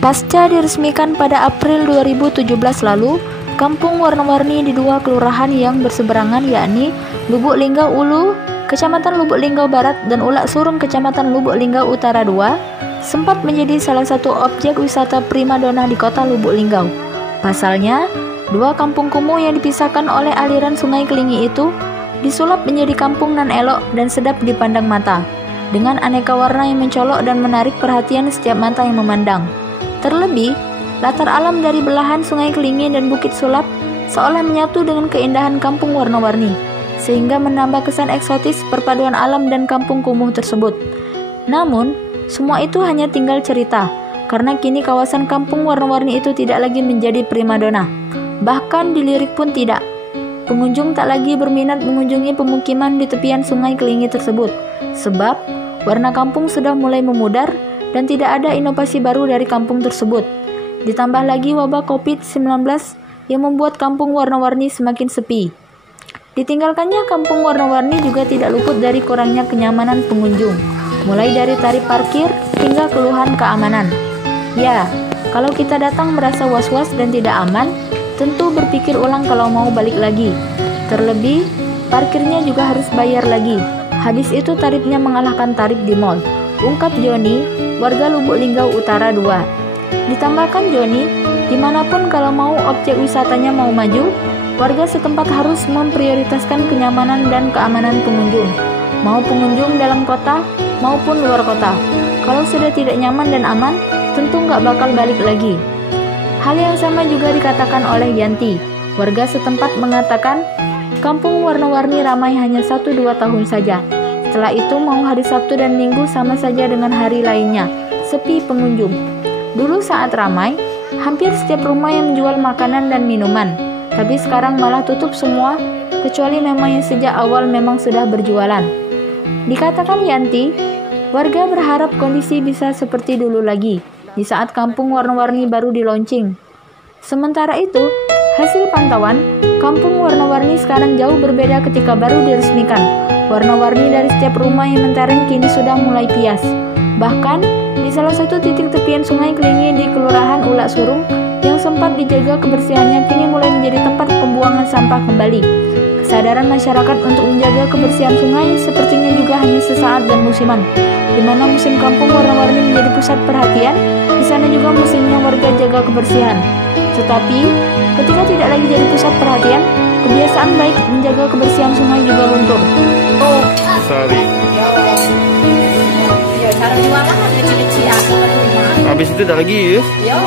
Pasca diresmikan pada April 2017 lalu, kampung warna-warni di dua kelurahan yang berseberangan yakni Lubuk Linggau Ulu, Kecamatan Lubuk Linggau Barat dan Ulak Surung, Kecamatan Lubuk Linggau Utara II, sempat menjadi salah satu objek wisata primadona di kota Lubuk Linggau. Pasalnya, dua kampung kumuh yang dipisahkan oleh aliran Sungai Kelingi itu disulap menjadi kampung nan elok dan sedap dipandang mata, dengan aneka warna yang mencolok dan menarik perhatian setiap mata yang memandang. Terlebih, latar alam dari belahan Sungai Kelingi dan Bukit Sulap seolah menyatu dengan keindahan kampung warna-warni, sehingga menambah kesan eksotis perpaduan alam dan kampung kumuh tersebut. Namun, semua itu hanya tinggal cerita, karena kini kawasan kampung warna-warni itu tidak lagi menjadi primadona. Bahkan dilirik pun tidak. Pengunjung tak lagi berminat mengunjungi pemukiman di tepian Sungai Kelingi tersebut, sebab warna kampung sudah mulai memudar dan tidak ada inovasi baru dari kampung tersebut. Ditambah lagi wabah COVID-19 yang membuat kampung warna-warni semakin sepi. Ditinggalkannya kampung warna-warni juga tidak luput dari kurangnya kenyamanan pengunjung, mulai dari tarif parkir hingga keluhan keamanan. Ya, kalau kita datang merasa was-was dan tidak aman, tentu berpikir ulang kalau mau balik lagi. Terlebih, parkirnya juga harus bayar lagi. Habis itu tarifnya mengalahkan tarif di mall, ungkap Joni, warga Lubuk Linggau Utara II. Ditambahkan Joni, dimanapun kalau mau objek wisatanya mau maju, warga setempat harus memprioritaskan kenyamanan dan keamanan pengunjung, mau pengunjung dalam kota maupun luar kota. Kalau sudah tidak nyaman dan aman, tentu nggak bakal balik lagi. Hal yang sama juga dikatakan oleh Yanti. Warga setempat mengatakan, kampung warna-warni ramai hanya 1-2 tahun saja. Setelah itu mau hari Sabtu dan Minggu sama saja dengan hari lainnya, sepi pengunjung. Dulu saat ramai, hampir setiap rumah yang menjual makanan dan minuman. Tapi sekarang malah tutup semua, kecuali memang yang sejak awal memang sudah berjualan. Dikatakan Yanti, warga berharap kondisi bisa seperti dulu lagi, di saat kampung warna-warni baru di launching. Sementara itu, hasil pantauan, kampung warna-warni sekarang jauh berbeda ketika baru diresmikan. Warna-warni dari setiap rumah yang mentereng kini sudah mulai pias. Bahkan, di salah satu titik tepian Sungai Kelingi di Kelurahan Ulak Surung yang sempat dijaga kebersihannya kini mulai menjadi tempat pembuangan sampah kembali. Kesadaran masyarakat untuk menjaga kebersihan sungai sepertinya juga hanya sesaat dan musiman. Di mana musim kampung warna-warni menjadi pusat perhatian, di sana juga musimnya warga jaga kebersihan. Tetapi, ketika tidak lagi jadi pusat perhatian, kebiasaan baik menjaga kebersihan sungai juga luntur. Sorry. Cara jualan kan kecil-kecil. Habis itu tak lagi ya? Yo,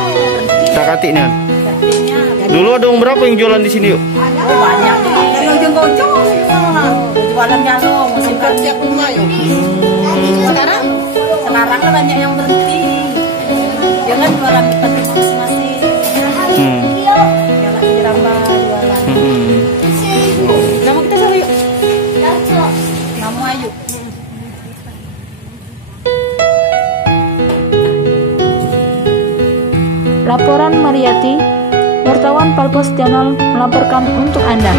Tak katiknya. Dulu ada orang berapa yang jualan di sini yuk? banyak. Dari ujung-ujung jualan jalur musim tiap rumah yuk. Sekarang lah banyak yang berhenti. Jangan jualan di tempat masing-masing. Jangan dirambah jualan. Nama kita siapa yuk? Nama Ayu. Laporan Mariati, wartawan Palpos Channel melaporkan untuk Anda.